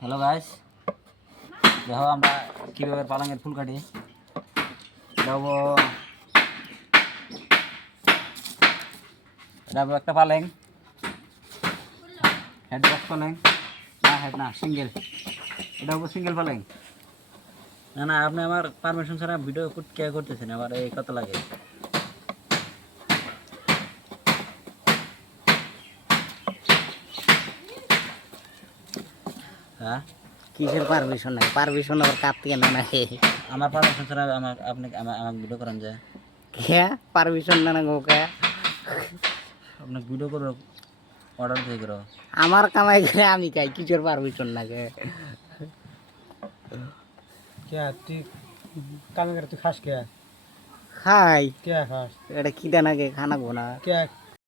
Hello guys, দেখো আমরা কীভাবে পালঙের ফুল কাটি। দেখো এটা একটা পালেং, হেড বক্স পালেং, না হেড না সিঙ্গেল, এটা হবো সিঙ্গেল পালেং। না না, আপনি আমার পারমিশন ছাড়া ভিডিও কে করতেছেন, আমার এই কত লাগে। হ্যাঁ, কিসের পারমিশন নাই? পারমিশন আবার কার থেকে না নাকি? আমার পারমিশন ছাড়া আপনি আমার ভিডিও করেন যে কে পারমিশন না না গো কে? আপনার ভিডিও করো, অর্ডার দিয়ে করো। আমার কামাই করে আমি খাই, কিসের পারমিশন লাগে? क्या तू काम कर तू खास क्या খাই क्या खास এটা খিদা নাগে খানা গোনা क्या